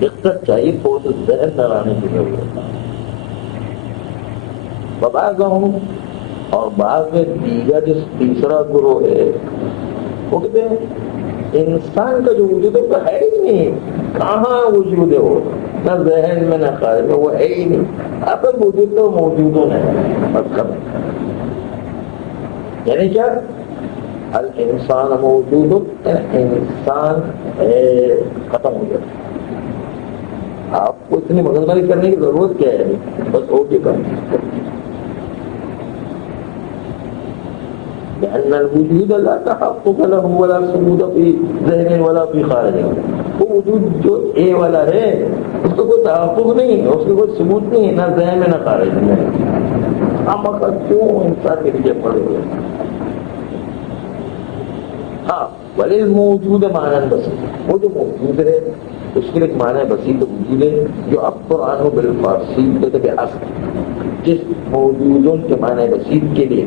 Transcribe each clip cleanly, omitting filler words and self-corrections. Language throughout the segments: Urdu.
دقت چاہیے، تھوڑا سا ذہن لڑانے کی ضرورت ہے. بعضهم اور بعض میں دیگر جو تیسرا گروہ ہے وہ کہتے ہیں انسان کا جو وجود ہے وہ ہے ہی نہیں. کہاں وجود ہے وہ؟ نہ ذہن میں نہ قالب میں، وہ ہے ہی نہیں. آپ وجود تو موجودوں ہے مطلب، یعنی کیا؟ الانسان موجود، انسان ہے، ختم ہو جاتا. آپ کو اتنی مغزماری کرنے کی ضرورت کیا ہے؟ بس ہو کے کرنا. لأن الوجود لا تحقق له ولا ثبوت في ذهن ولا في خارج. وہ وجود جو اے والا ہے اس کو کوئی تحقق نہیں ہے، اس کو کوئی ثبوت نہیں ہے، نہ ذہن میں نہ خارج میں. ہم کیوں انسان کے پیچھے پڑے ہوئے؟ ہاں ولی موجود معنی بس، وہ جو موجود ہے اس کے لیے معنی بسیط وجود ہے جو اب قرآن و بالفارسی کہتے ہیں اصل. جس موجودوں کے معنی بسیط کے لیے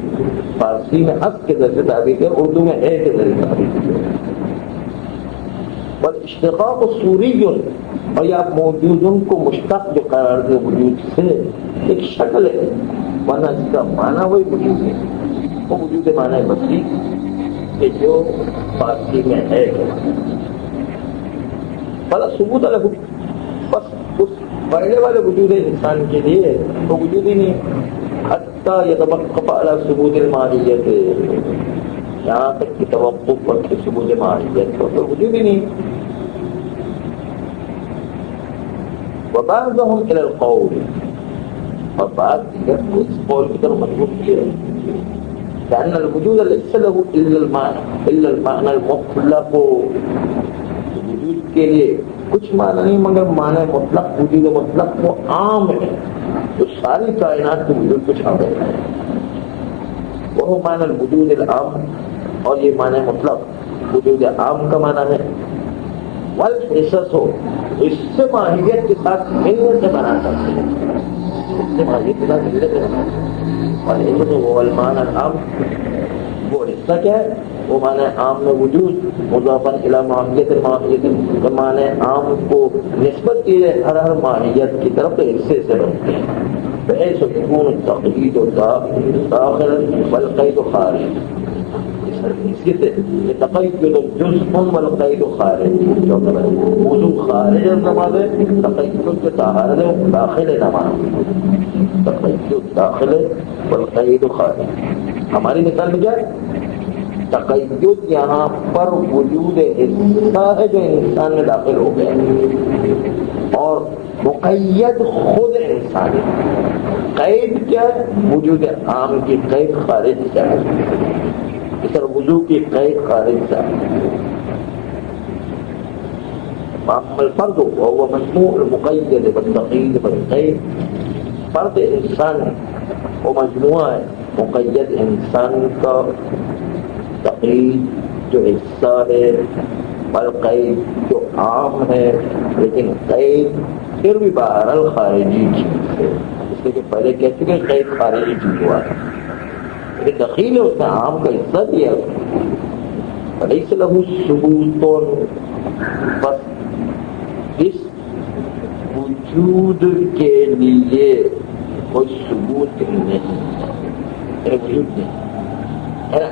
فارسی میں اصل کے ذریعے تعبیر ہے، اردو میں ہے کے ذریعے تعبیر ہے. والاشتقاق الصوری، اور یہ آپ موجودوں کو مشتق جو قرار دے وجود سے ایک شکل ہے، ورنہ اس کا معنی وہی وجود ہے. وہ وجود معنی بسیط کہ جو فارسی میں ہے. بلا ثبوت الگ، بس اس پہلے والے وجود انسان کے لیے تو وجود ہی نہیں. حتیٰ یتوقف علی ثبوت الماہیت، یہاں تک کہ توقف پر ثبوت ماہیت تو وجود ہی نہیں. وبعضهم الى القول، اور بعض دیگر کو اس قول کی طرف مجبور کیا لأن الوجود ليس له الا المعنى المطلق. وجود کے لیے کچھ معنی نہیں مگر معنی مطلق. وجود مطلق وہ عام ہے جو ساری کائنات کے وجود کو شامل ہے. وہ معنی الوجود العام، اور یہ معنی مطلق وجود عام کا معنی ہے. والحصص ہو، اس سے ماہیت کے ساتھ ملنے سے بنا سکتے ہیں، اس سے ماہیت کے ساتھ ملنے سے بنا سکتے ہیں. والحصص ہو المعنى العام، وہ حصہ کیا ہے؟ وہ معنی عام میں وجود مضافاً الی ماہیت، ماہیت معنی عام کو نسبت کی ہے ہر ماہیت کی طرف حصے سے بنتے ہیں. بحیث یکون التقیید داخل والقید خارج. اس سے یہ تقید جزء والقید خارج، موضوع خارج نماز ہے، تقید کے داخل نماز، تقید داخل والقید خارج. ہماری مثال میں کیا ہے؟ تقید یہاں پر وجود حصہ ہے جو انسان میں داخل ہو گیا، اور مقید خود انسان ہے. قید کیا ہے؟ وجود عام کی قید خارج سے ہے، اس طرح وضو کی قید خارج سے ہے. الفرد وهو مجموع المقید والتقید والقید. فرد انسان وہ مجموعہ ہے مقید انسان کا، تقید جو حصہ ہے، والقید جو عام ہے، لیکن قید پھر بھی بہرحال خارجی چیز ہے. اس لیے کہ پہلے کہہ چکے قید خارجی چیز ہوا ہے، لیکن دخیل ہے اس میں عام کا حصہ دیا. فلیس لہ ثبوت، بس اس وجود کے لیے کوئی ثبوت نہیں ہے، وجود نہیں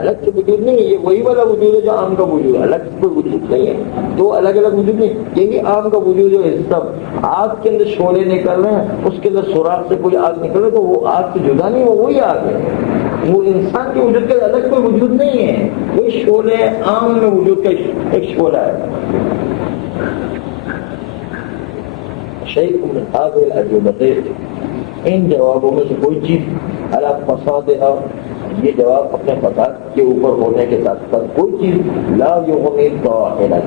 الگ سے وجود نہیں ہے. یہ وہی والا وجود ہے جو عام کا وجود ہے، الگ سے کوئی وجود نہیں ہے. دو الگ الگ وجود نہیں، یہی عام کا وجود جو ہے. سب آگ کے اندر شعلے نکل رہے ہیں، اس کے اندر سوراخ سے کوئی آگ نکل رہا ہے تو وہ آگ سے جدا نہیں، وہ وہی آگ ہے. وہ انسان کے وجود کا الگ کوئی وجود نہیں ہے، وہی شعلے عام میں وجود کا ایک شعلہ ہے. شیء من هذه الأجوبة، ان جوابوں میں سے کوئی چیز على فسادها، یہ جواب اپنے فساد کے اوپر ہونے کے ساتھ ساتھ کوئی چیز لا یغنی ظاہرا،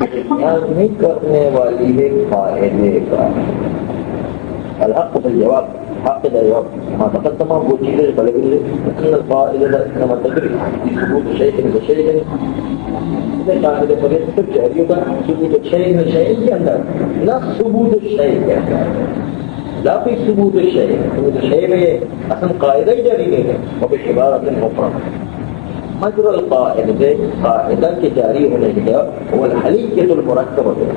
نہیں کرنے والی ہے فائدے کا. الحق بالجواب، حق جواب ما تقدم وہ چیزیں بلے بلے ان الفائدہ انما تجری ثبوت شیء بشیء. قاعدے پر صرف جاری ہوگا ثبوت شیء کے اندر، نہ ثبوت شیء کے اندر، لا فی ثبوت شیء. ثبوت شیء میں اصل قاعدہ ہی جاری نہیں ہے، وہ عبارت مفرد مجرى القاعدة قاعدة جاري ہونے کے وہ الحلیہ المرکبہ ہے،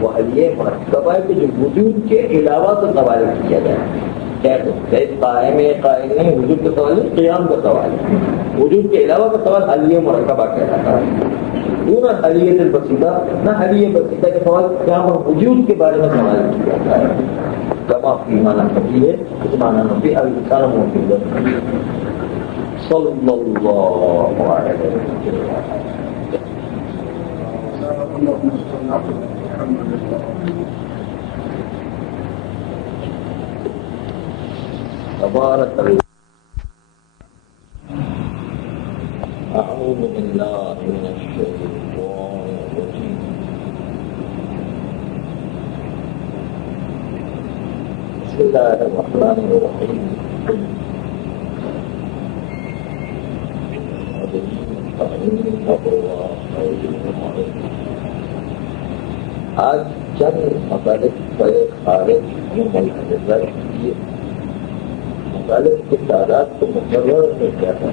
وہ حلیہ مرکبہ ہے کہ جو وجود کے علاوہ سے سوال کیا جائے، قائم قائم نہیں، وجود کا سوال نہیں، قیام کا سوال ہے، وجود کے علاوہ کا سوال حلیہ مرکبہ کہلاتا ہے۔ نہ حلیہ البسیطہ، نہ حلیہ بسیطہ کا سوال قیام اور وجود کے بارے میں سوال کیا جاتا ہے۔ کما فی معنی کبھی ہے، اس معنی میں بھی الانسان موجود ہے۔ صلی اللہ علیہ وسلم۔ تبارک اللہ۔ اعوذ باللہ من الشیطان الرجیم۔ بسم اللہ الرحمن الرحیم۔ آج چند مطالب پر خارج نظر کیے، مطالب کی تعداد کو مقرر نہیں کیا تھا،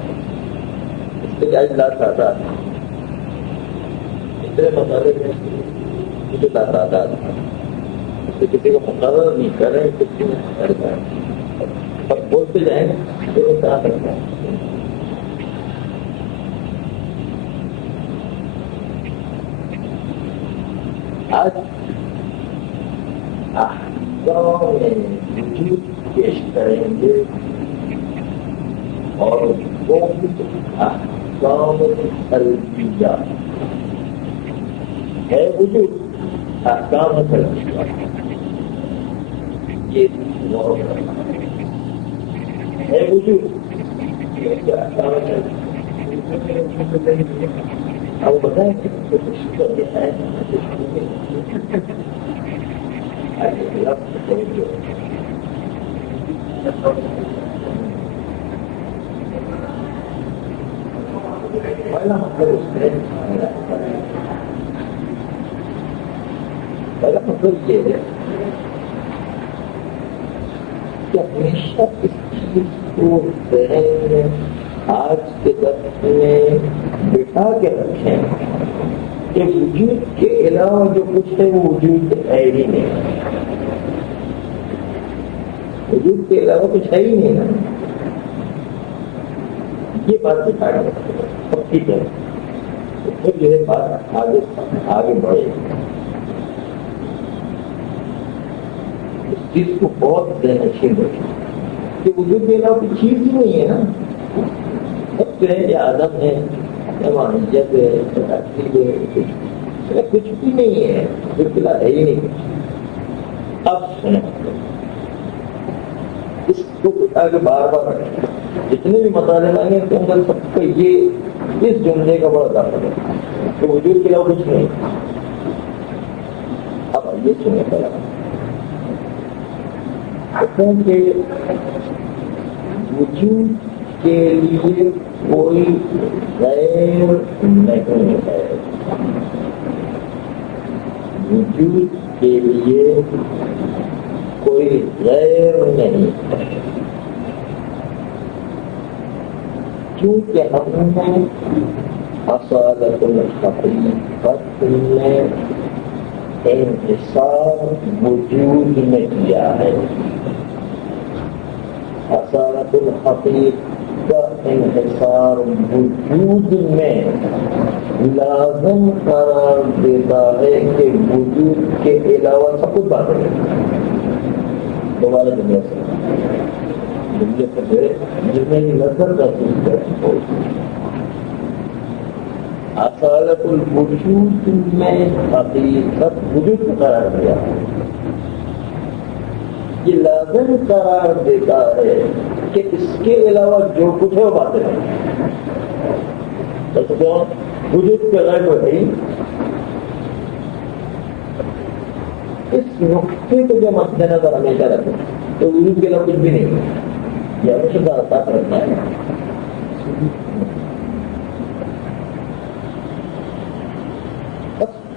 اس کے جائز لا تعداد اتنے مطالب ہیں مجھے لا تعداد اس سے کسی کو مقرر نہیں کر رہے، کسی نہیں کر رہے ہیں، اب بولتے جائیں تو کہاں کرتا ہے۔ آج احکام وجود پیش کریں گے اور وہ احکام قلبیہ ہے، وجود احکام قلبیہ یہ غور کرنا ہے، وجود یہ احکام قلبیہ۔ اب بتائیں کہ ہے پہلا مطلب اس میں پہلا مطلب یہ ہے کہ ہمیشہ اس چیز کو ذہن میں آج کے درس میں بٹھا کے رکھیں کہ وجود کے علاوہ جو کچھ ہے وہ وجود ہے ہی نہیں، وجود کے علاوہ کچھ ہے ہی نہیں نا، یہ بات بٹھا کے رکھیں، ٹھیک ہے، پھر جو ہے بات آگے بڑھے گی۔ اس چیز کو بہت ذہن نشین رکھیں کہ وجود کے علاوہ کوئی چیز ہی نہیں ہے نا، سب جو ہے یہ آدم ہے، مانیت ہے، کچھ بھی نہیں ہے، بالکل ہے ہی نہیں کچھ۔ اب سنیں اس کو بتا کے بار بار رکھیں، جتنے بھی مطالعے آئیں گے ان کے اندر سب کا یہ اس جملے کا بڑا داخل ہے کہ وجود کے علاوہ کچھ نہیں۔ اب آئیے سنیں پہلا کہ وجود کے لیے کوئی غیر نہیں ہے، وجود کے لیے کوئی غیر نہیں ہے، کیونکہ ہم نے اصالت الحقیقت میں انحصار وجود میں کیا ہے۔ اصالت الحقیقت کا انحصار وجود میں لازم قرار دیتا ہے کہ وجود کے علاوہ سب کچھ بات ہے۔ دوبارہ جملے سے جملے سے جتنے کی نظر رسول ہے اصالت الوجود میں حقیقت وجود کو قرار دیا، یہ لازم قرار دیتا ہے کہ اس کے علاوہ جو کچھ ہے وہ باتیں ہیں، وجود کے غیر وہ ہے۔ اس نقطے کو جو مد نظر ہمیشہ رکھیں تو وجود کے علاوہ کچھ بھی نہیں ہے، یہ ہمیشہ کا ساتھ رکھنا ہے۔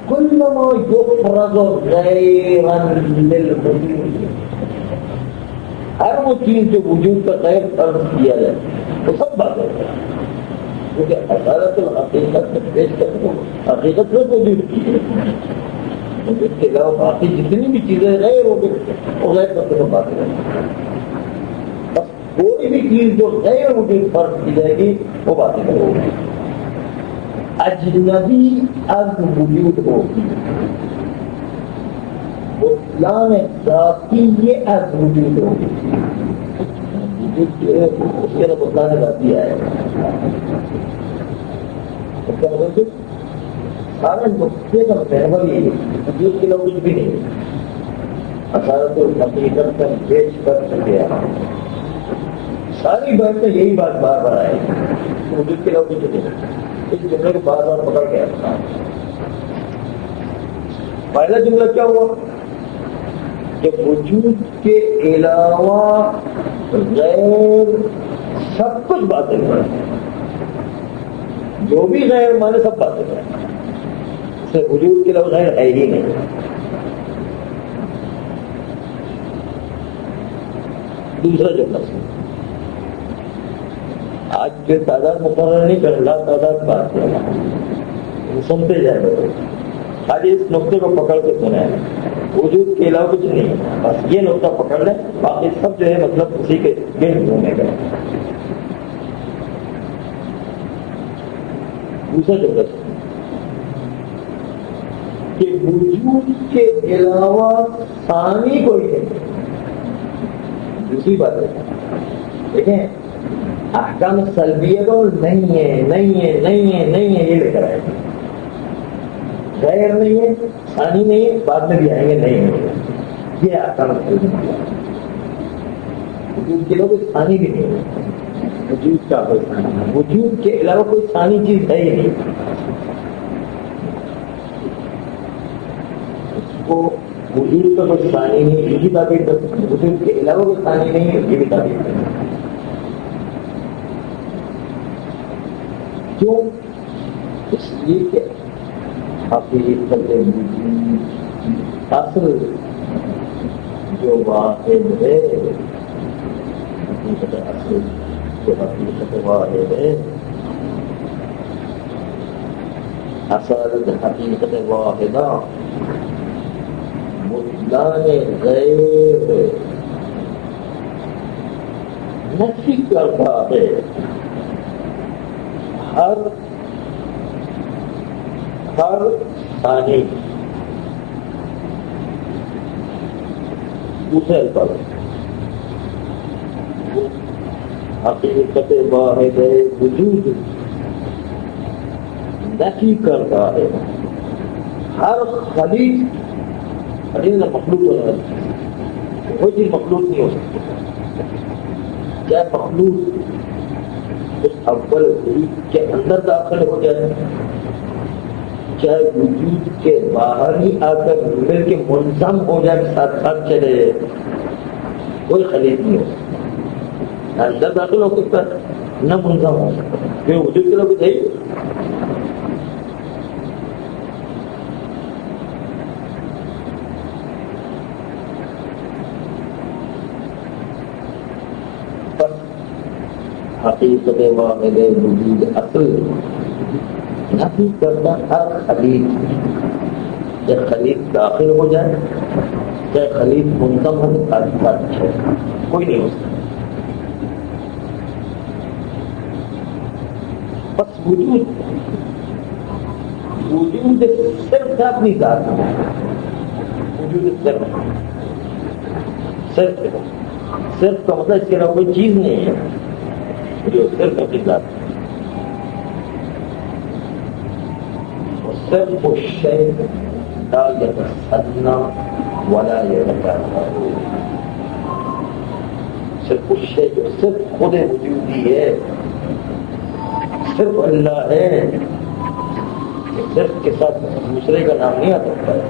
كلما يفرض غيرا للوجود، ہر وہ چیز جو وجود کا غیر فرض کیا جائے وہ سب بات ہے، کیونکہ عدالت الحقیقت میں پیش کرتے ہیں حقیقت میں وجود کی ہے، وجود کے علاوہ باقی جتنی بھی چیزیں غیر ہو گئی وہ غیر کرتے ہیں باقی رہے، بس کوئی بھی چیز جو غیر وجود فرض کی جائے گی وہ باقی ہوگی، اجنبی از وجود ہوگی، بطلان ذاتی یہ از وجود ہوگی، وجود اس کے لیے بطلان ذاتی آئے سارے نقطے کا محور یہ ہے، وجود کے لوگ کچھ بھی نہیں اثارت الحقیقت کا پیش کر سکے، ساری باتیں یہی بات بار بار آئے وجود کے لوگ کچھ نہیں، اس جملے کو بار بار پکڑ کے رکھنا۔ پہلا جملہ کیا ہوا کہ وجود کے علاوہ غیر سب کچھ باطل ہے، جو بھی غیر مانے سب باطل ہے، سے وجود کے علاوہ غیر ہے ہی نہیں۔ دوسرا جملہ آج کے تعداد مقرر نہیں کر رہا، تعداد بات ہے سنتے جائے گا، خالی اس نقطے کو پکڑ کے سنا ہے، وجود کے علاوہ کچھ نہیں، بس یہ نقطہ پکڑ لیں، باقی سب جو ہے مطلب اسی کے گرد گھومے گا۔ دوسرا جملہ کہ وجود کے علاوہ ثانی کوئی نہیں، دوسری بات ہے دیکھیں احکام سلبیہ کو نہیں ہے نہیں ہے نہیں ہے نہیں ہے یہ لے کر آئے، غیر نہیں ہے ثانی نہیں ہے بعد میں بھی آئیں گے نہیں ہے، یہ احکام سلبیہ، وجود کے علاوہ کوئی ثانی بھی نہیں ہے، وجود کا کوئی ثانی نہیں، وجود کے علاوہ کوئی ثانی چیز ہے ہی نہیں، کو وجود کا کوئی ثانی نہیں یہ بھی تعبیر کر سکتے، وجود کے علاوہ کوئی ثانی نہیں ہے یہ بھی تعبیر کر سکتے، کیوں؟ اس لیے کہ حقیقت وجود اصل جو واحد ہے، حقیقت اصل جو حقیقت واحد ہے، اصل حقیقت واحدہ بطلان غیر نفی کرتا ہے ہر ثانی، دوسرے الفاظ حقیقت واحد وجود نفی کرتا ہے ہر خلیق، خلیق مخلوق ہونے والی کوئی چیز مخلوق نہیں ہو سکتی، چاہے مخلوق اس اول خلیق کے اندر داخل ہو جائے، چاہے وجود کے باہر ہی آ کر مل کے منظم ہو جائے، ساتھ ساتھ چلے، کوئی خلیق نہیں ہو سکتا، نہ اندر داخل ہو سکتا نہ منظم ہو سکتا، کیونکہ وجود کے لوگ صحیح حقیقت واحد وجود اصل نفی کرنا ہر خلیق، چاہے خلیق داخل ہو جائے چاہے خلیق منظم ہو جائے، کوئی نہیں ہو سکتا، بس وجود صرف اپنی ذات ہے، وجود صرف کا مطلب اس کے علاوہ کوئی چیز نہیں ہے جو صرف اپنی ذات ہے، صرف الشيء لا يتسنى ولا يتكاثر، صرف الشيء صرف خود وجودی ہے، صرف اللہ ہے، صرف کے ساتھ دوسرے کا نام نہیں آ سکتا ہے،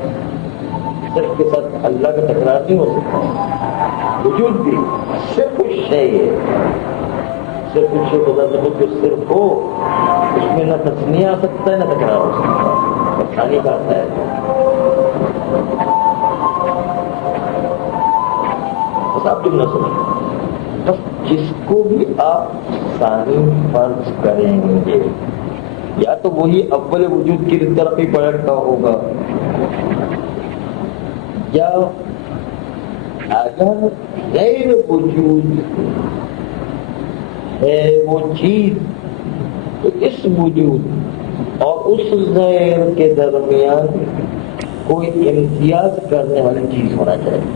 صرف کے ساتھ اللہ کا تکرار نہیں ہو سکتا، وجود بھی صرف الشيء ہے، صرف کچھ خدا جو صرف ہو اس میں نہ تسنیہ آ سکتا ہے نہ تکرار ہو سکتا ہے، اور کھانے کا آتا ہے، بس آپ جملہ سنیں، بس جس کو بھی آپ ثانی فرض کریں گے، یا تو وہی اول وجود کی ترقی پلٹتا ہوگا، یا اگر غیر وجود ہے وہ چیز تو اس وجود اور اس غیر کے درمیان کوئی امتیاز کرنے والی چیز ہونا چاہیے.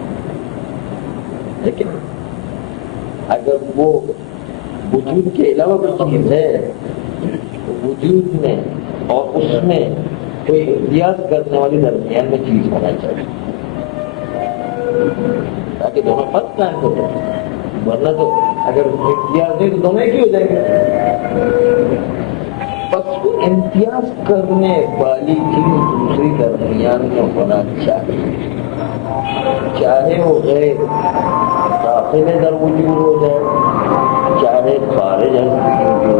لیکن اگر وہ وجود کے علاوہ کوئی چیز ہے تو وجود میں اور اس میں کوئی امتیاز کرنے والی درمیان میں چیز ہونا چاہیے تاکہ دونوں فرق قائم ہو جائے. ورنہ تو اگر امتیاز نہیں تو دونوں ایک ہی ہو جائیں گے. بس وہ امتیاز کرنے والی چیز دوسری درمیان میں ہونا چاہیے، چاہے وہ غیر داخل در وجود ہو جائے چاہے خارج از وجود ہو.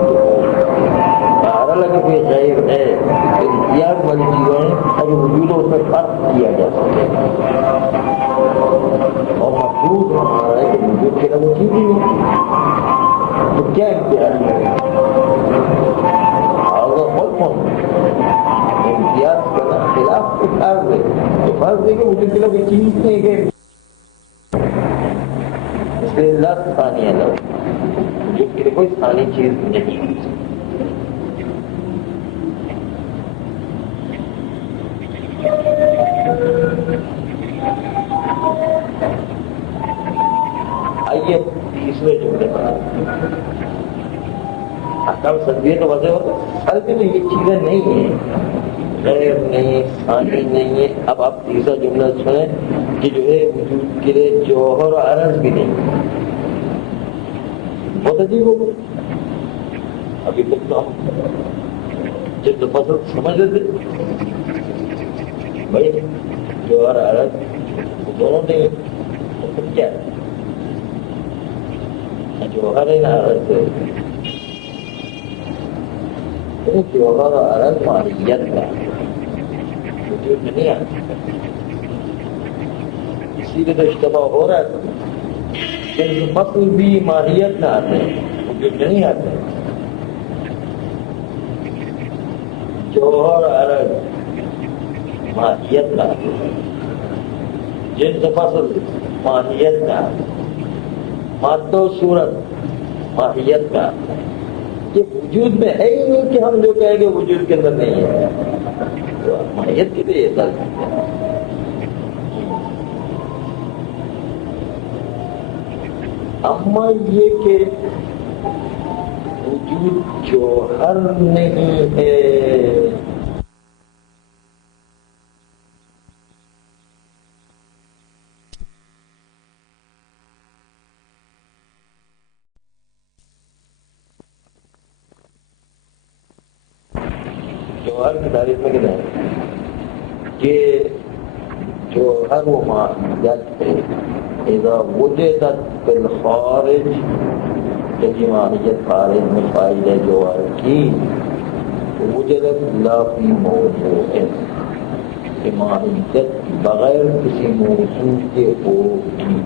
بہرحال اگر کوئی غیر ہے امتیاز والی چیزیں اگر وجود ہو اس میں فرق کیا جا سکے اور مفروض ہمارا ہے کہ وجود کے لئے چیز ہی تو کیا امتیاز ہے؟ امتیاز کرنا خلاف کے فرض ہے. تو فرض ہے کہ وجود کے لئے کوئی چیز نہیں ہے، اس لیے لا ثانیہ لو، وجود کے لئے کوئی ثانی چیز نہیں. آئیے تیسرے جملے پر احکام سلبیہ تو وضع ہوتا سلبی میں یہ چیزیں نہیں ہیں، غیر نہیں، ثانی نہیں ہے. اب آپ تیسرا جملہ سنیں کہ جو ہے وجود کے لیے جوہر و عرض بھی نہیں. بہت عجیب ہوگا. ابھی تک تو ہم جب فصل سمجھ لیتے بھائی جوہر عرض دونوں نہیں تو کیا ہے؟ جوہر ہے نا عرض ہے. جوہر عرض ماہیت کا وجود نہیں آتا، اسی لیے تو اشتباہ ہو رہا ہے کہ فصل بھی ماہیت نہ آتے وجود نہیں آتے. جوہر عرض ماہیت کا جنس فصل ماہیت کا مادہ و صورت ماہیت کا. یہ وجود میں ہے ہی نہیں کہ ہم جو کہیں گے وجود کے اندر نہیں ہے. تو ماہیت کے لیے یہ سر اما یہ کہ وجود جوہر نہیں ہے. جوہر کی تعریف میں کہتے ہیں کہ جوہر و ماہیت ہے اذا وجدت فی الخارج کہ ماہیت خارج میں پائی جائے جوہر کی وجدت لا فی موضوع کہ ماہیت بغیر کسی موضوع کے ہوگی.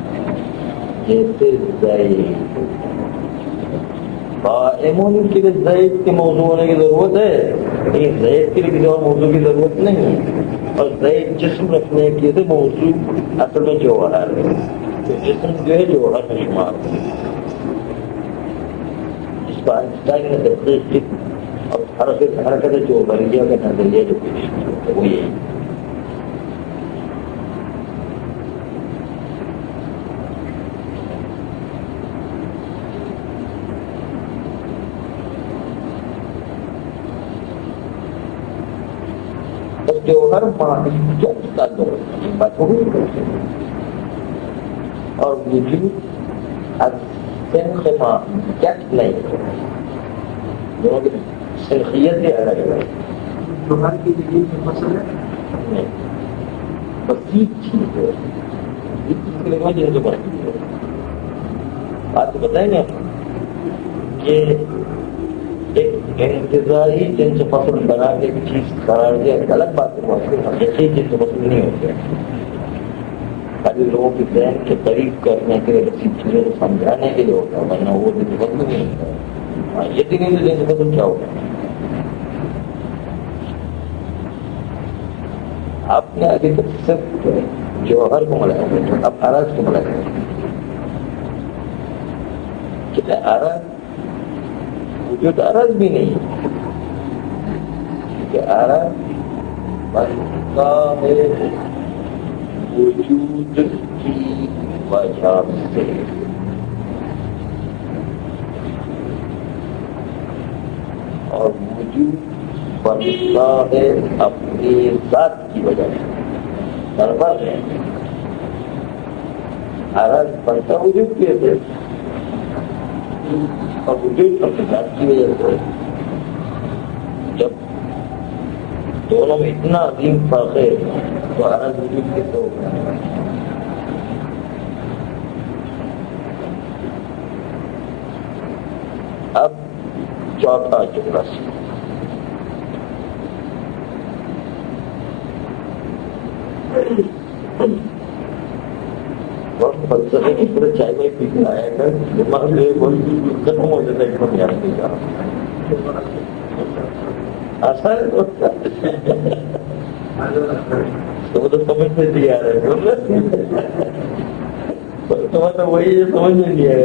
جیسے زید قائمون کے لیے زید کے موضوع ہونے کی ضرورت ہے لیکن زید کے لیے کسی اور موضوع کی ضرورت نہیں ہے. اور زید جسم رکھنے کے لیے موضوع اصل میں جوہر ہے. تو جسم جو ہے جوہر میں شمار ہے. اس کو آئنسٹائن نے تحقیق کی اور حرکت جوہریہ کا نظریہ جو پیش کیا وہ یہی. جوہر ماہیت کا بات ہوئی اور وجود سنخ ماہیت نہیں دونوں کی سنخیت بھی الگ ہے. جوہر کی جگہ فصل ہے نہیں بسیط چیز ہے. اس کے لیے جو بنتی ہے بات تو بتائیں گے کہ ایک انتظاری جنس فصل بنا کے ایک چیز قرار دیا ایک الگ بات ہے. حقیقی جنس فصل نہیں ہوتے خالی لوگوں کے ذہن کے قریب کرنے کے لیے کسی چیزوں کو سمجھانے کے لیے ہوتا ہے ورنہ وہ جنس فصل نہیں ہوتا. یہ تین سے تو کیا ہوگا؟ آپ نے ابھی تک صرف جوہر کو ملایا، اب عرض کو ملایا کہ عرض وجود عرض بھی نہیں کہ عرض بنتا ہے وجود کی وجہ سے، اور وجود بنتا ہے اپنی ذات کی وجہ سے. برابر ہے، عرض بنتا وجود کی وجہ سے اور وجود اپنی ذات کی وجہ سے. جب دونوں میں اتنا عظیم فرق ہے تو عرض وجود کیسے ہوگا؟ اب چوتھا جملہ سے بہت فلسفے کی پورے چائے میں پی کے آیا کر دماغ میں بہت ختم ہو جاتا ہے کہ ہم یاد نہیں جا آسان تو تو سمجھ میں نہیں آ رہا ہے، تو وہی سمجھ میں نہیں آ رہا.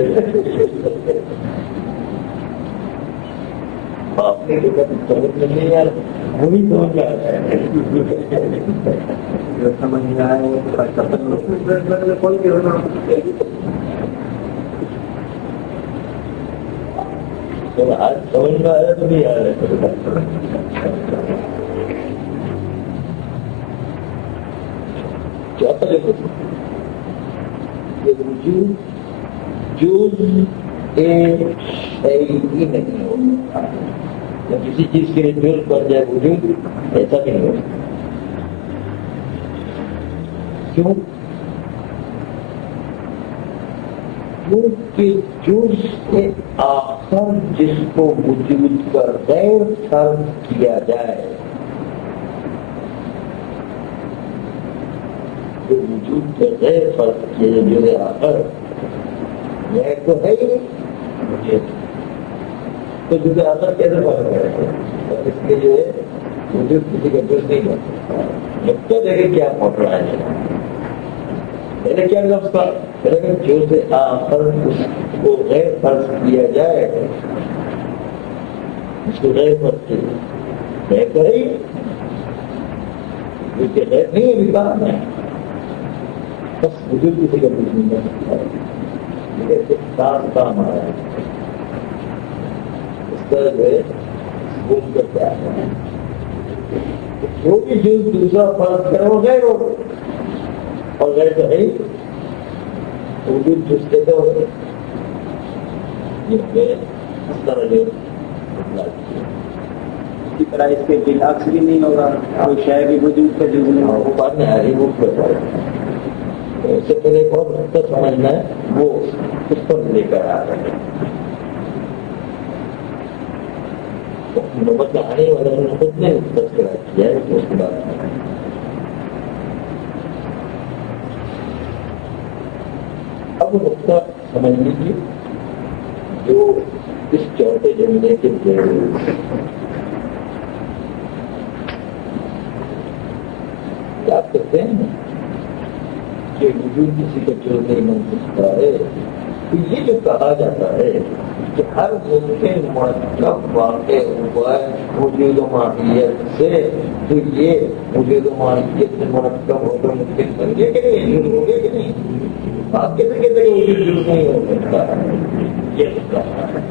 آپ نے سمجھ میں نہیں آ رہا، وہی سمجھ میں آ رہا ہے. سمجھ میں آئے آج سمجھ میں آ رہا تو نہیں آ رہا. چوتھا یہ وجود جز ایک شیء ہی نہیں ہوتا. جب کسی چیز کے لیے جز بن جائے وجود، ایسا بھی نہیں ہوتا. کیوں؟ کیونکہ جز کے آخر جس کو وجود کا غیر فرض کیا جائے، جو وجود کا غیر فرض کیا جائے جز آخر، یہ تو ہے ہی نہیں. تو جز آخر کیسے فرض کرے؟ اس کے لیے وجود کسی کا جز نہیں ہوتا. جب تو دیکھیں کیا پکڑا ہے، میرے کیا لفظ کا جو سے آخر اس کو غیر فرض کیا جائے، اس کو غیر فرض کیا غیر کرے، کیونکہ غیر نہیں ہے بھی بات ہے. بس وجود کسی کا کچھ نہیں کر سکتا. ساتھ کام آ رہا ہے اس طرح جو ہے گھوم کر کے آ رہا ہے. جو بھی چیز دوسرا فرض کرے وہ غیر ہو، اور غیر تو ہے ہی وجود جس کیسے ہو گئے. اس طرح جو اسی طرح اس کے بالعکس بھی نہیں ہوگا، کوئی شے بھی وجود کا جز نہیں ہوگا. وہ بات نہیں آ رہی، وہ اس سے پہلے ایک اور نقطہ سمجھنا ہے، وہ اس پر لے کر آ رہے ہیں. نوبت آنے والے نے خود نے تذکرہ کیا ہے کہ اس کے بعد اب وہ نقطہ سمجھ لیجیے جو اس چوتھے جملے کے کیا کہتے ہیں کہ وجود کسی کا جو نہیں بن سکتا ہے. تو یہ جو کہا جاتا ہے کہ ہر ممکن مرکب واقع ہوا ہے وجود و ماہیت سے، تو یہ وجود و ماہیت سے مرکب ہو کر ممکن بن گیا کہ نہیں، ہو گیا کہ نہیں. آپ کیسے کہتے ہیں وجود جز نہیں ہو سکتا ہے؟ یہ کہا ہے.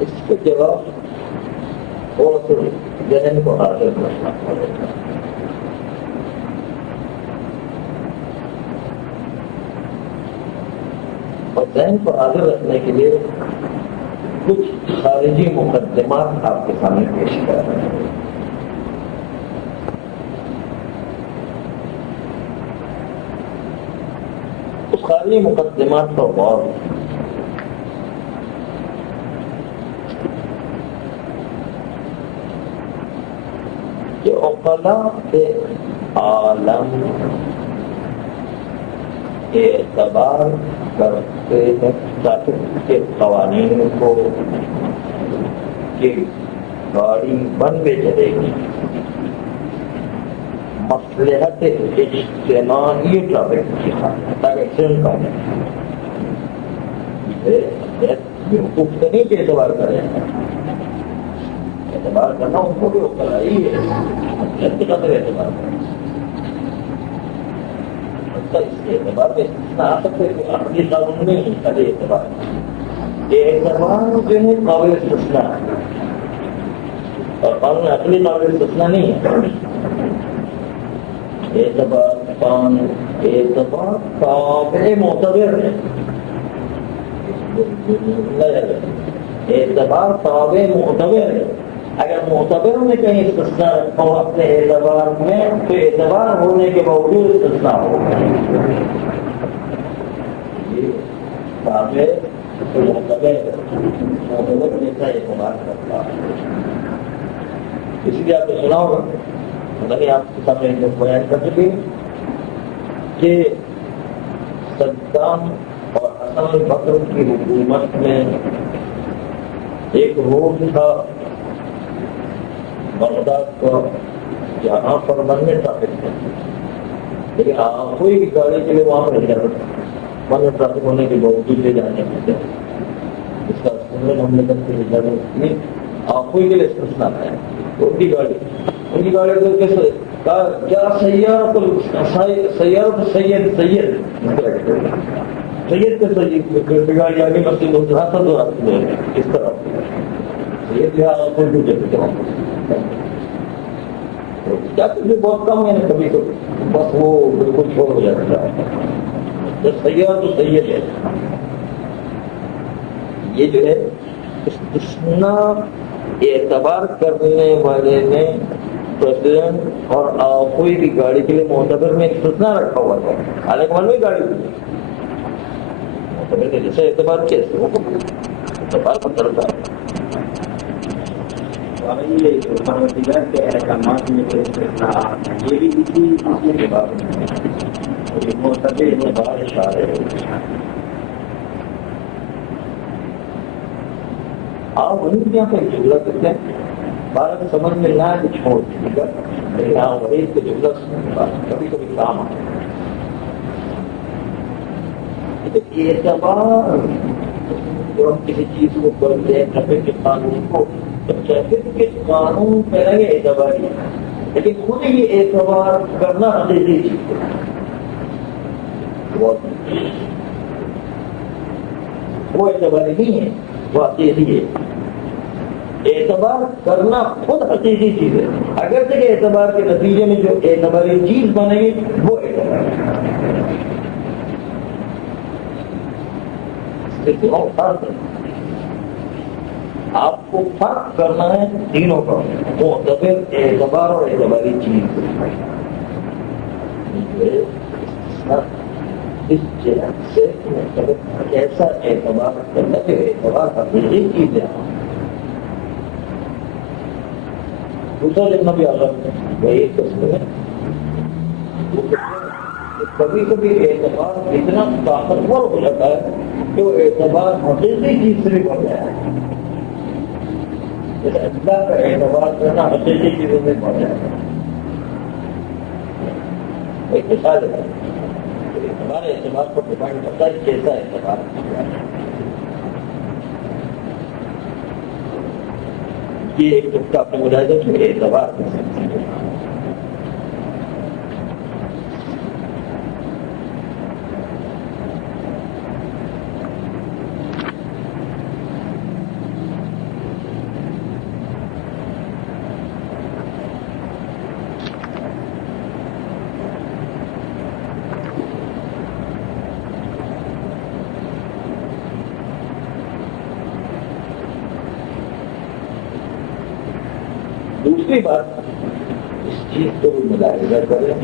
اس کے جواب تھوڑا سا ذہن کو حاضر کرنا پڑے گا. اور ذہن کو حاضر رکھنے کے لیے کچھ خارجی مقدمات آپ کے سامنے پیش کر رہے ہیں. اس خارجی مقدمات پر غور کہ عقلاء عالم اعتبار کرتے ہیں ٹریفک کے قوانین کو کہ گاڑی بند پہ چلے گی، مصلحت اجتماعی ٹریفک کی تاکہ ایکسیڈنٹ کم ہے، حقوق سے نہیں کہ اعتبار کریں، اعتبار کرنا ان کو بھی عقلاء ہی ہے، مصلحت کے خاطر اعتبار کریں، اس کے اعتبار میں اتنا آ سکتے کہ عقلی قانون میں خالی اعتبار جو ہے قابل استثناء ہے اور قانون عقلی قابل استثناء نہیں ہے۔ اعتبار تابع معتبر ہے، اعتبار تابع معتبر ہے۔ اگر معتبر میں کہیں استثناء رکھا ہو اپنے اعتبار میں تو اعتبار ہونے کے باوجود استثناء ہوگا، تابع معتبر جیسا اعتبار کرتا ہے۔ اس لیے آپ نے سنا ہوگا، میں نے آپ کے سامنے بیان کر چکی کہ صدام اور حسن البصری کی حکومت میں ایک روڈ تھا بغداد کا جہاں پر بند ٹریفک تھا، لیکن کوئی بھی گاڑی کے لیے وہاں پر نہیں جاتا، بند ٹریفک ہونے کے باوجود لے جانے کے اس کا ہم نے کرتے کوئی کے لیے استثناء ہے۔ ان کی گاڑی تو کیسے کیا سیارت سید کے گاڑی آگے مسجد ہوتا تھا تو اس طرح سید کیا بہت کم ہے کبھی تو بس وہ بالکل چھوڑ ہو جاتا ہے، جب سیار تو سید ہے۔ یہ جو ہے استثناء اعتبار کرنے والے نے پریزیڈنٹ اور کوئی بھی گاڑی کے لیے معتبر میں استثناء رکھا ہوا تھا، حالانکہ من میں گاڑی معتبر نے جیسے اعتبار کیا اعتبار پکڑتا ہے۔ کے احکامات میں یہ بھی اسی کے بارے میں معتبر اعتبار اشارے آپ وہیں یہاں پہ جملہ کرتے ہیں، بارہ سمجھ میں نہ آئے تو چھوڑ دیجیے گا، لیکن یہاں وہی کے جملہ کبھی کبھی کام آتا ہے۔ اعتبار جب ہم کسی چیز کو کرتے ہیں ٹریفک کے قانون کو، تو ٹریفک کے قانون پہلے اعتباری ہے، لیکن خود ہی اعتبار کرنا حقیقی چیز ہے، وہ اعتباری نہیں ہے، وہ حقیقی ہے۔ اعتبار کرنا خود حقیقی چیز ہے، اگرچہ کہ اعتبار کے نتیجے میں جو اعتباری چیز بنے گی وہ اعتبار ہے۔ آپ کو فرق کرنا ہے تینوں کا، معتبر، اعتبار اور اعتباری چیز۔ اس جہت سے ایسا اعتبار کرنا کہ اعتبار حقیقی چیز ہے۔ دوسرا جتنا بھی عالم ہے وہ ایک قسم ہے، کبھی کبھی اعتبار اتنا طاقتور ہو جاتا ہے کہ وہ اعتبار حقیقی چیز سے بھی بڑھ جاتا ہے، جیسے اللہ کا اعتبار کرنا حقیقی چیزوں میں بڑھ جاتا ہے۔ ایک مثال ہے، ہمارے اعتبار پر ڈپینڈ کرتا ہے کیسا اعتبار کیا ہے۔ یہ ایک نقطہ آپ نے ملاحظہ کیا، اعتبار دوسری بات، اس چیز کو بھی ملاحظہ کریں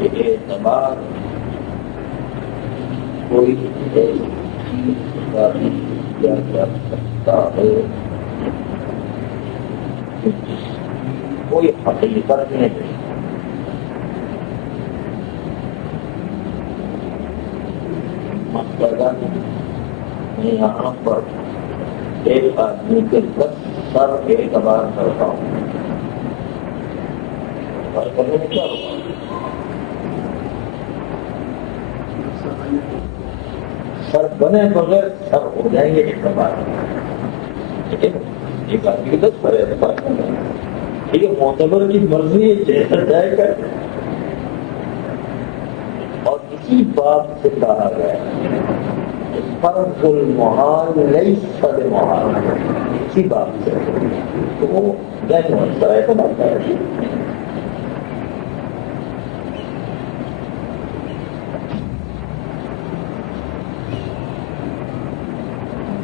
کہ اعتبار کوئی ایسی چیز کا کیا جا سکتا ہے کوئی حقیقت نہیں. مثلاً میں یہاں پر ایک آدمی کے 10 سر کے اعتبار کرتا ہوں. اور کرنے میں کیا ہوگا؟ سر بنے بغیر سر ہو جائیں گے اعتبار. ٹھیک ہے، ایک آدمی کے 10 سر اعتبار کرنا ہے. ٹھیک ہے، معتبر کی مرضی جیسا جائے گا. اور اسی بات سے کہا گیا فرض المحال لیس بمحال. اسی بات سے تو وہ جیسے مسئلہ ہے تو بات ہے.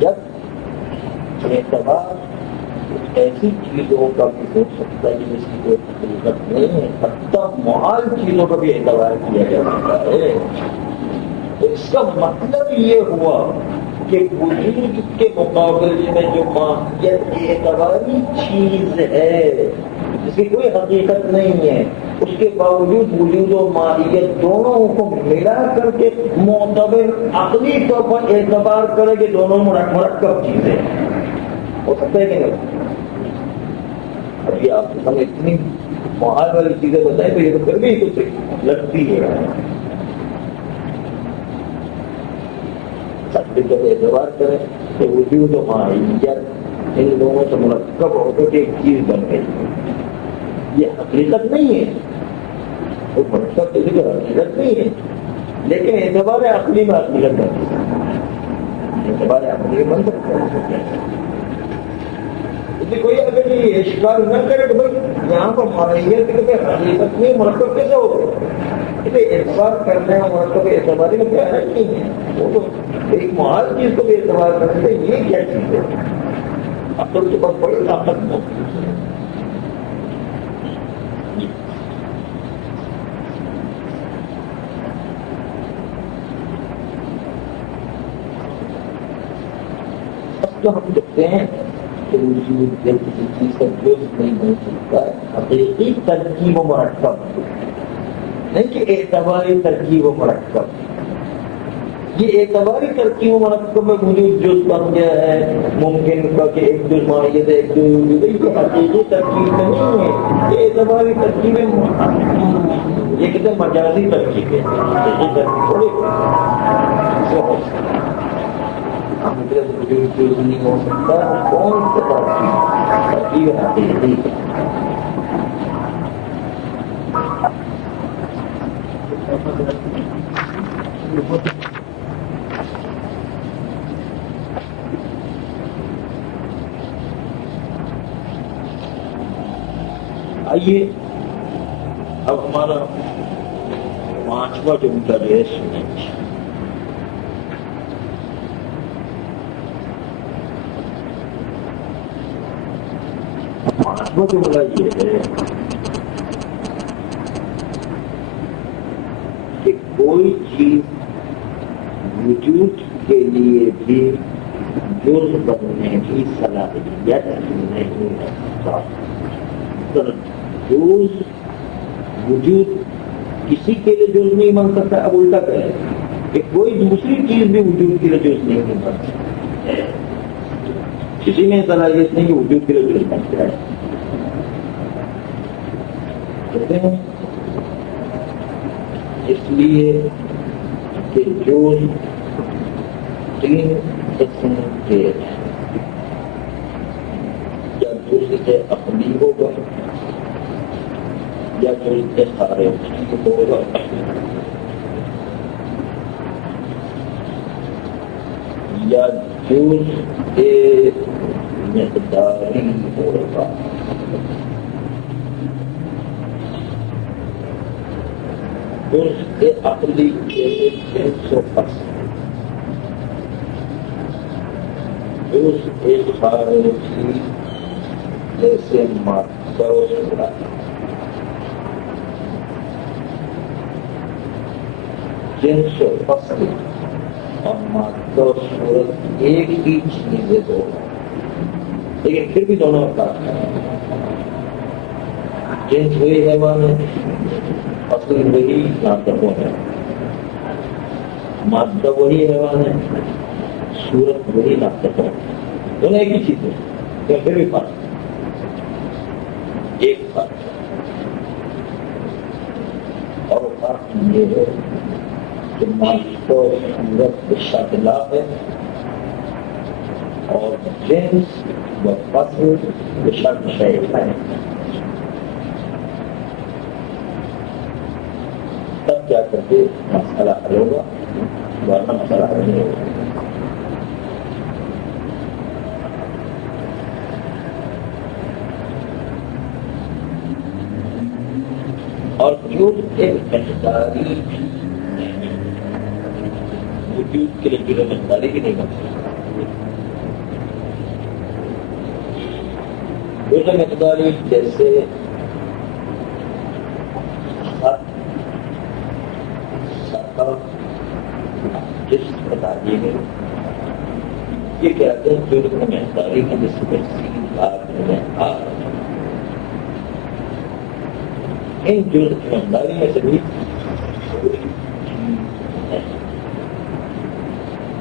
جب اعتبار ایسی چیزوں کا بھی ہو سکتا ہے جس کی کوئی حقیقت نہیں ہے، تب محال چیزوں کا بھی اعتبار کیا جا سکتا ہے. تو اس کا مطلب یہ ہوا کہ وجود کے مقابلے میں جو ماہیت اعتباری چیز ہے جس کی کوئی حقیقت نہیں ہے، اس کے باوجود وجود و ماہیت دونوں کو ملا کر کے معتبر عقلی طور پر اعتبار کرے کہ دونوں مرکب چیزیں ہو سکتا ہے کہ نہیں. ابھی آپ ہم اتنی محال والی چیزیں بتائیں تو یہ تو پھر بھی کچھ لگتی ہے. جب اعتبار کریں تو وجود و ماہیت ان دونوں سے مرکب ہو کر کے ایک چیز بن گئی. یہ حقیقت نہیں ہے، وہ مرکب کسی کو حقیقت نہیں ہے، لیکن اعتبار عقلی میں حقیقت بن گئی. اعتبار عقلی میں بن سکتا ہے. کوئی اگر یہ اشکال نہ کرے تو بھائی یہاں پر ماہیت کی حقیقت نہیں، مرکب کیسے ہو؟ اعتبار کرنے کا مرکب اعتباری میں کیا ہے نہیں ہے. وہ تو ایک محال چیز کو بھی اعتبار کرتے یہ کیا چیز ہے؟ عقل کے پاس بڑی طاقت ہوتی ہے. اب تو ہم دیکھتے ہیں کہ وجود جب کسی چیز کا جز نہیں بن سکتا ہے، حقیقی ترکیب و مرکب نہیں کہ اعتباری ترکیب و مرکب. یہ اعتباری ترکیب و مرکب میں وجود جز بن گیا ہے. ممکن کا کہ ایک جز ماہیت ہے، ایک جز وجود ہے، یہ حقیقی ترکیب میں نہیں ہے. یہ اعتباری ترکیب ہے، یہ کہتے ہیں مجازی ترکیب ہے. حقیقی ترکیب تھوڑی وجود جز نہیں ہو سکتا. کون سا ترکیب حقیقی ہے. آئیے اب ہمارا 5واں جملہ ہے. سنیں 5واں جملہ یہ ہے کہ کوئی چیز وجود کے لیے بھی جز بننے کی صلاحیت نہیں رکھتا. جز وجود کسی کے لیے جز نہیں بن سکتا. اب الٹا کرے کہ کوئی دوسری چیز بھی وجود کے لیے جز نہیں بن سکتی. کسی میں صلاحیت نہیں کہ وجود کے لیے جز بن جائے. کہتے ہیں اس لیے کہ جز 3 قسم کے ہیں. یا جز عقلی ہوگا، یا جز خارجی ہوگا، یا جز مقداری ہوگا. جز عقلی جیسے 380، جز خارجی جیسے مادہ و صورت. جنس و فصل اور مادہ و صورت ایک ہی چیز ہے دونوں، لیکن پھر بھی دونوں کا جنس وہی حیوان ہے، اصل وہی ناطقون ہے، مادہ وہی حیوان ہے، صورت وہی ناطقون ہے، دونوں ایک ہی چیز ہے، یا پھر بھی فرق ایک فرق، اور وہ فرق یہ ہے کہ مادہ صورت بشاطلاف ہے اور جنس و فصل بشرط شیء ہے. تب جا کر کے مسئلہ حل ہوگا، ورنہ مسئلہ حل نہیں ہوگا. اور وجود ایک مقداری وجود کے لیے جو مقداری بھی نہیں بن سکتی. وجود مقداری جیسے جس بتائیے گا یہ کہتے ہیں جرم مقداری کی جس پر سین بات میں آ رہا ہے. ان جرم مقداری میں سے بھی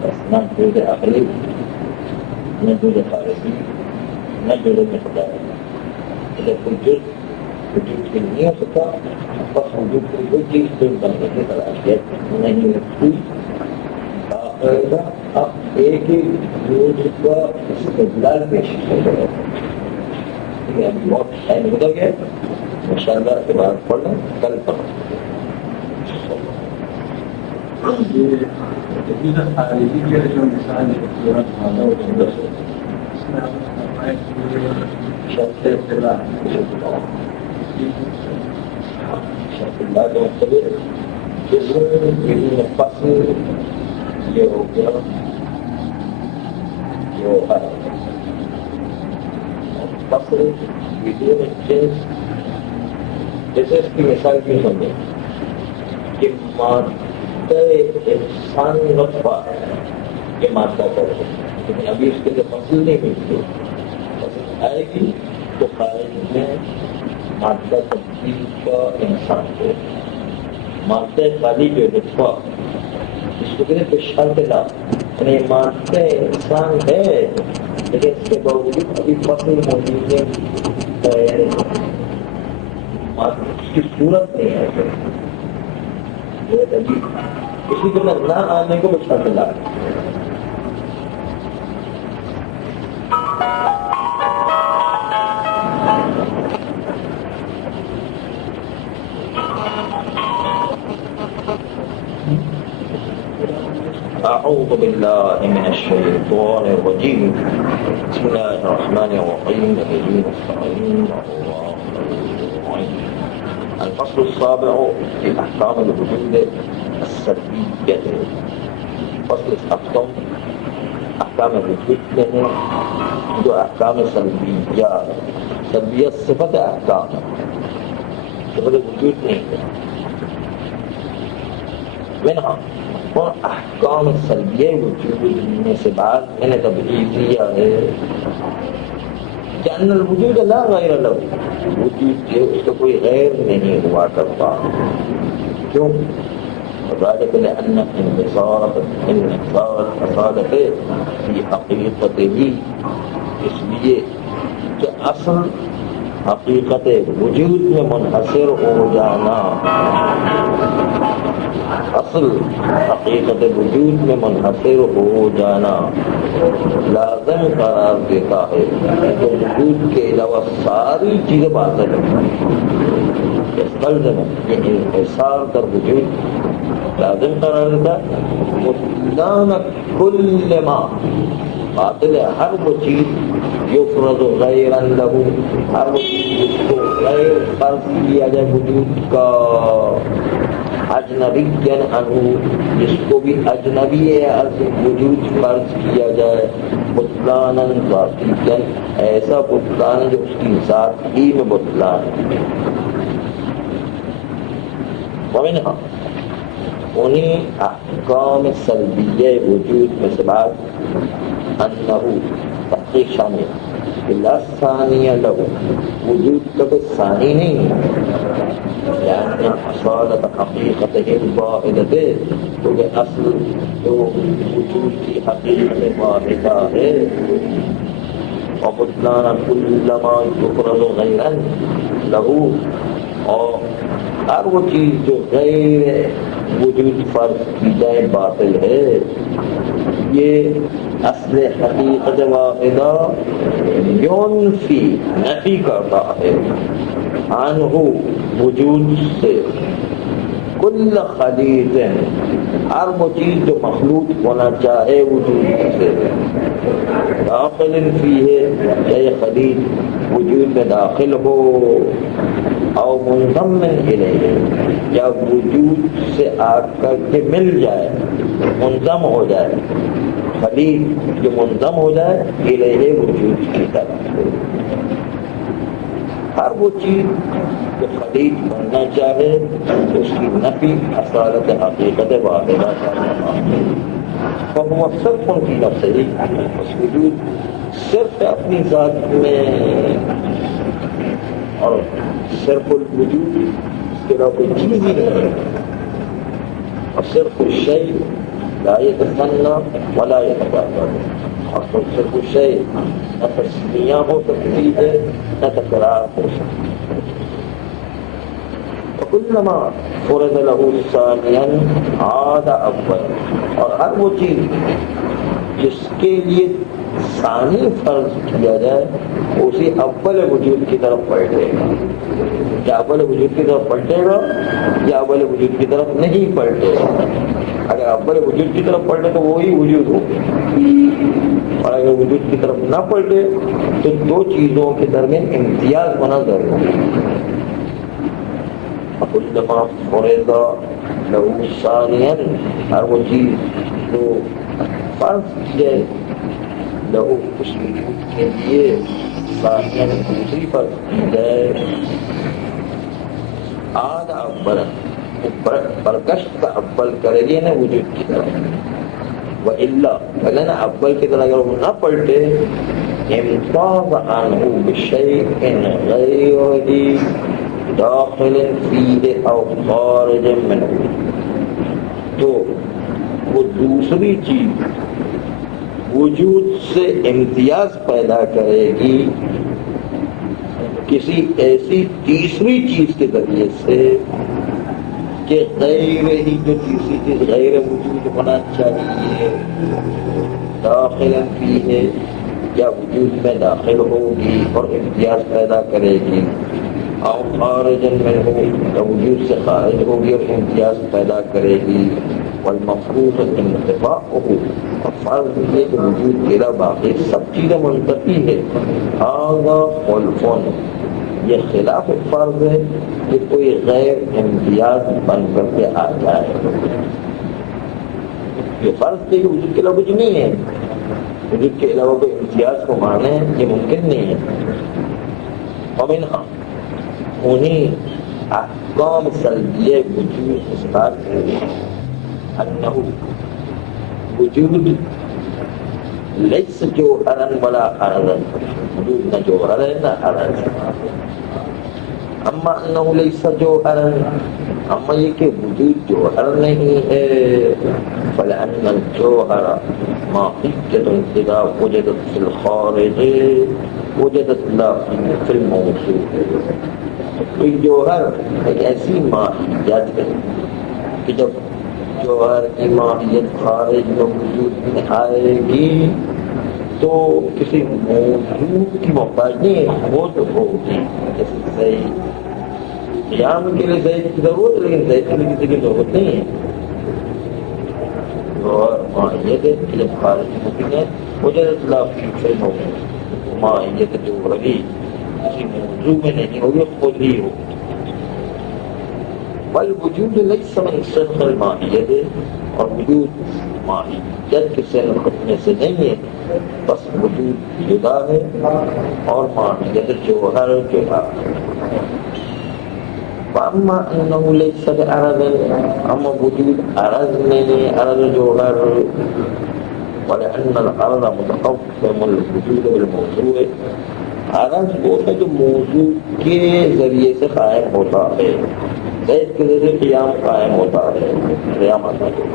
بس نہ جرم عقلی نہ جرم خارجی نہ جرم مقداری. اگر کوئی جرم وجود کے نہیں ہو سکتا بس وجود کی کوئی چیز جرم بننے کی صلاحیت نہیں ہوتی. اب ایک ہی روز کا استدلال پیش کیا گیا، بہت ٹائم گزر گیا، انشاءاللہ کے بعد پڑھ لیں کل پڑھ. یہ ہو گیا جو ہے فصل ویڈیو میں جنس. جیسے اس کی مثال کی سمجھے کہ مادہ انسان نطفہ ہے، یہ مادہ کر ہے، لیکن ابھی اس کے لیے فصل نہیں ملتی. فصل آئے گی تو خارج میں مادہ تبدیل کا انسان کو مادہ خالی جو نطفہ اس کو کہتے ہیں لا، یعنی مانتے انسان ہے لیکن اس کے باوجود ابھی فصل موجود ہے، اس کی صورت نہیں ہے. ابھی اسی کے نہ آنے کو بشرط لا. أعوذ بالله من الشيطان الرجيم. بسم الله الرحمن الرحيم. الفصل السابع في أحكام الوجود السلبية. فصل أحكام الوجود میں جو احکام سلبیہ، سلبیہ صفت احکام، صفت وجود نہیں ہے. منها اور احکام سلبیہ وجود میں سے بعد میں نے تبدیل کیا ہے کہ ان الوجود لا غیر له، وجود جو اس کا کوئی غیر نہیں ہوا کرتا. کیوں؟ ذلك لأن انحصار الفساد في حقیقته، اس لیے کہ اصل حقیقت وجود میں منحصر ہو جانا، اصل حقیقت وجود میں منحصر ہو جانا لازم قرار دیتا ہے کہ وجود کے علاوہ ساری چیزیں باطل ہیں. یہ انحصار در وجود لازم قرار دیتا ہے بطلان کل ما، باطل ہے ہر وہ چیز یفرض غیرا لہو، ہر وہ چیز جس کو غیر فرض کیا جائے وجود کا، اجنبی عنہ، جس کو بھی اجنبی ہے وجود فرض کیا جائے، بطلانا ذاتیا، ایسا بطلان جو اس کی ذات ہی میں بطلان ہے. ومنها انہیں احکام سلبیہ وجود میں سے بعد انہو تحقیق شامل لا ثانیہ لہو، وجود کا کوئی ثانی نہیں ہے، یعنی اصالت حقیقت واحدت، کیونکہ اصل جو وجود کی حقیقت واحدہ ہے، وبطلان کل ما یفرض غیرا لہو، اور ہر وہ چیز جو غیر وجود فرض کی جائے باطل ہے، یہ اصل حقیقت واحدہ یونفی نفی کرتا ہے عنہ وجود سے، کل خلیط، ہر وہ چیز جو مخلوق ہونا چاہے وجود سے، داخل فی ہے، یا یہ خلیط وجود میں داخل ہو، او منضم الیہ، یا وجود سے آ کر کے مل جائے، منضم ہو جائے، خلیط جو منضم ہو جائے الیہ وجود کی طرف، ہر وہ چیز جو خلیط بننا چاہے اس کی نفی اصالت حقیقت واحدہ کرنا ہے، تو وہ صرف ان کی نفس ہی، اس وجود صرف اپنی ذات میں، اور صرف الوجود اس کے علاوہ کوئی چیز ہی نہیں ہے، اور صرف الشیء لا یتثنی ولا یتبادل، اور صرف الشیء نہ تسمیہ ہو سکتی ہے نہ تکرار ہو سکتی ہے، وکلما فرض له ثانیا عاد اول، اور ہر وہ چیز جس کے لیے ثانی فرض کیا جائے اسی اول وجود کی طرف پلٹے گا، یا اول وجود کی طرف پلٹے گا یا اول وجود کی طرف نہیں پلٹے گا، اگر اول وجود کی طرف پلٹے تو وہی وجود ہوگی، اور اگر وجود کی طرف نہ پلٹے تو دو چیزوں کے درمیان امتیاز ہونا ضروری ہے، کلما فرض له ثانیا، ہر وہ چیز جو فرض کی جائے لہو اس وجود کے لیے ثانیا دوسری فرض کی جائے، آد اول برکشت کا اول کرے گی نا وجود کی طرف، وَإِلَّا اگر نا اول کی طرح اگر وہ نہ پلٹے، امتاز عنہ بشیء غیر داخل فیہ او خارج منہ، تو وہ دوسری چیز وجود سے امتیاز پیدا کرے گی کسی ایسی تیسری چیز کے ذریعے سے کہ غیر ہی جو تیسری چیز غیر وجود ہونا چاہیے، داخل فیہ، یا وجود میں داخل ہوگی اور امتیاز پیدا کرے گی، او خارج منہ، یا وجود سے خارج ہوگی اور امتیاز پیدا کرے گی، والمفروض انتفاعہ، اور فرض یہ کہ وجود کے علاوہ باقی سب چیزیں منتفی ہے، ھذا خلف، یہ خلاف فرض ہے کہ کوئی غیر امتیاز بن کر کے آ جائے، یہ فرض ہے کہ وجود کے علاوہ کچھ نہیں ہے، وجود کے علاوہ کوئی امتیاز کو مانے یہ ممکن نہیں ہے، ومنہا انہیں احکام سلبیہ وجود اثبات کرتے ہیں، انہ وجود لیس جوہرا ولا عرضا، وجود نہ جوہر ہے نہ عرض، اما انہ لیس جوہرا، اما یہ کہ وجود جوہر نہیں ہے، فلأن الجوہر ماہیۃ اذا وجدت فی الخارج وجدت لا فی الموصوف، تو جوہر ایک ایسی ماہیت ہے کہ جب جوہر کی ماہیت خارج میں وجود میں آئے گی تو کسی موضوع کی محتاج نہیں ہے، وہ تو ہوگی، جیسے زید، قیام کے لیے زید کی ضرورت ہے لیکن زید کے لیے کسی کی ضرورت نہیں ہے، جوہر ماہیت ہے کہ جب خارج ہوتی ہے وجدت لا فی الموضوع، ماہیت جو ہوگی کسی موضوع میں نہیں ہوگی، خود ہی ہوگی، والوجود لیس من صنع الماہیت، اور وجود ماہیت کے صنع میں سے نہیں ہے، بس وجود جدا ہے اور ماہیت جوہر جدا ہے، فاما انه لیس بعرض، اما وجود عرض نہیں ہے، عرض جوہر ولأن العرض متقسم الوجود بالموضوع، عرض وہ ہے جو موضوع کے ذریعے سے قائم ہوتا ہے، زید کے ذریعے قیام قائم ہوتا ہے، قیام آتا ہے.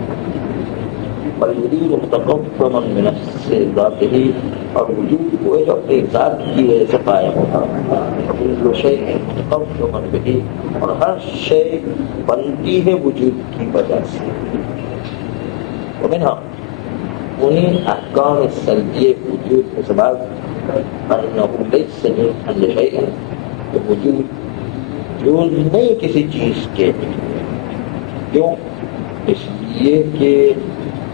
والوجود متقسم من نفس ذاته، اور وجود وہ ہے جو اپنی ذات کی وجہ سے قائم ہوتا ہے. كل شيء متقسم به، اور ہر شے بنتی ہے وجود کی وجہ سے. ومنها انہیں احکام السلبیہ وجود کے سبب انه ليس من شيء، وجود جو نہیں کسی چیز کے. کیوں؟ اس لیے کہ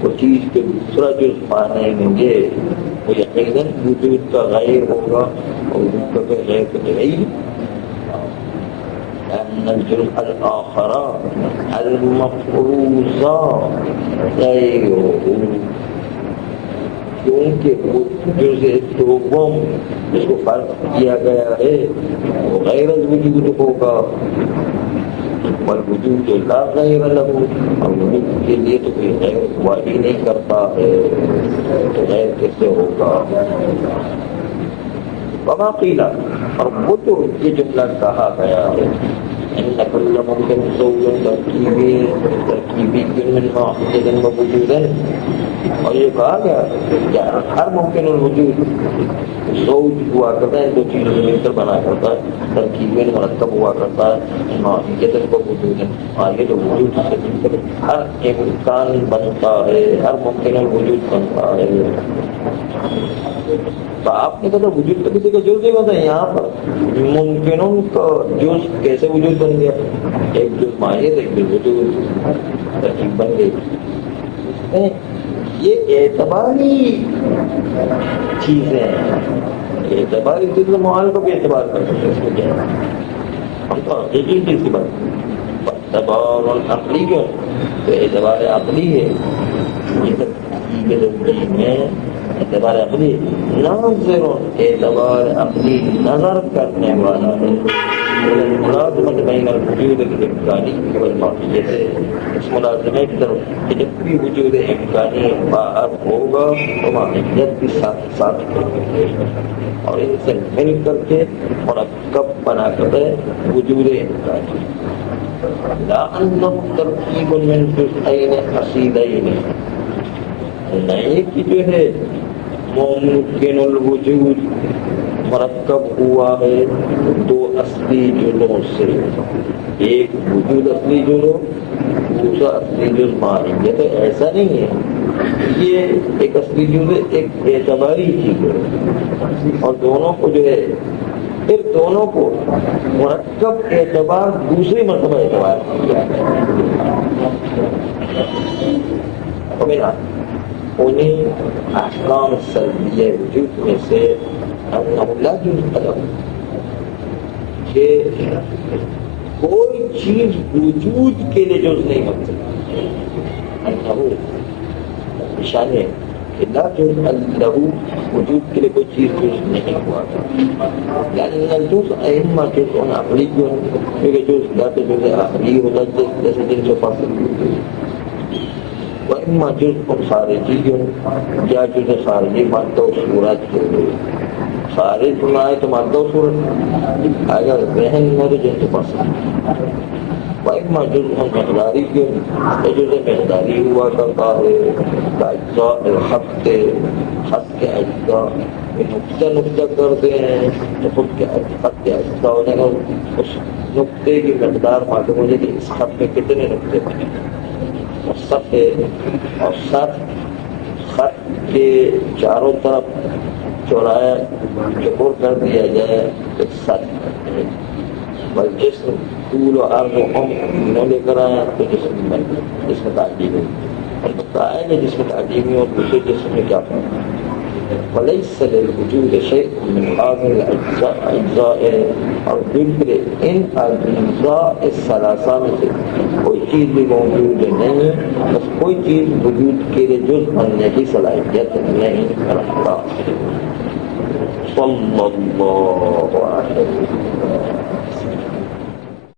وہ چیز کے دوسرا جز مانیں گے وہ یقیناً وجود کا غیر ہوگا، اور وجود کا غیر تو نہیں. لأن الجزء الآخر المفروض غیره، کیونکہ وہ جزء دوم جس کو فرق کیا گیا ہے وہ غیر الوجود ہوگا. والوجود لا غیر له، اور وجود کے لیے تو کوئی غیر ہوا ہی نہیں کرتا ہے، تو غیر کیسے ہوگا؟ وما قیل، اور وہ تو یہ جملہ کہا گیا ہے ان كل ممكن زوج ترکیبی من واحد ووجودا، اور یہ کہا گیا کہ ہر ممکن الوجود زوج ہوا کرتا ہے، دو چیزوں سے مل کر بنا کرتا ہے، ترکیبی مرکب ہوا کرتا ہے، واحد ووجودا، آگے تو وجود سے مل کر ہر امکان بنتا ہے، ہر ممکن الوجود بنتا ہے. تو آپ نے کہا وجود تو کسی کا جز نہیں ہوتا ہے، یہاں پر ممکنوں کا جز کیسے وجود بن گیا؟ ایک جز ماہیت، ایک جز وجود، ترکیب بن گئی. یہ اعتباری چیزیں ہیں، اعتباری چیزیں معال کو بھی اعتبار کر سکتے ہیں. اس میں کیا ہے؟ ہم تو حقیقی چیز کی بات، اعتبار عقلی کیوں؟ تو اعتبار عقلی ہے یہ ترکیب میں اعتبار عقلی ناظر، اعتبار عقلی نظر کرنے والا ہے. ملازمت بین الوجود الامکانی والماہیت، اس ملازمے کی طرف کہ جب بھی وجود امکانی باہر ہوگا تو ماہیت بھی ساتھ ساتھ ہوگی، اور ان سے مل کر کے مرکب بنا کر وجود امکانی. لا انه ترکیب من جزئین اصیلین، نہیں کہ جو ہے ممکن الوجود مرکب ہوا ہے دو اصلی جزوں سے، ایک وجود اصلی جز، دوسرا اصلی جز ماہیت. تو ایسا نہیں ہے، یہ ایک اصلی جز ہے، ایک اعتباری چیز ہے، اور دونوں کو جو ہے پھر دونوں کو مرکب اعتبار دوسری مرتبہ اعتبار انہیں احکام سلبیہ وجود میں سے انہ لا جزء له، کہ کوئی چیز وجود کے لیے جز نہیں بن سکتی. انہ نشان ہے کہ لا جزء له، وجود کے لیے کوئی چیز جز نہیں ہوا تھا. یعنی الجزء اما جزء عقلی، کیونکہ جز یا تو جزء عقلی ہوتا ہے جیسے جن سے فصل، وَإِمَّا جُزْءٌ خَارِجِيٌّ، یا جزء خارجی مادہ و صورت. خارج بنائے تو مادہ و صورت آئے گا، ذہن میں تو جن سے فصل. وَإِمَّا جُزْءٌ مِقْدَارِيٌّ، یا جزء مقداری ہوا کرتا ہے، كَأَجْزَاءِ الْخَطِّ، خط کے اجزاء. نقطہ کرتے ہیں تو خود کے خط کے اجزاء ہونے کا اس نقطے کی مقدار معلوم ہو جائے کہ اس خط میں کتنے نقطے بنے. سطح ہے، اور سطح خط کے چاروں طرف چورایا چکور کر دیا جائے تو سطح ہے. بل جسم طول و عرض و عمق نہ لے کر آیا تو جسم میں تعجیب ہے، اور بتایا کہ جسم تعجیبی اور دوسرے جسم میں کیا فرق ہے. وليس للوجود شيء من هذه الأجزاء، اور بالکل ان اجزاء الثلاثہ میں سے کوئی چیز بھی موجود نہیں، بس کوئی چیز وجود کے لیے جز بننے کی صلاحیت نہیں رکھتا. صلی اللہ علیہ وسلم.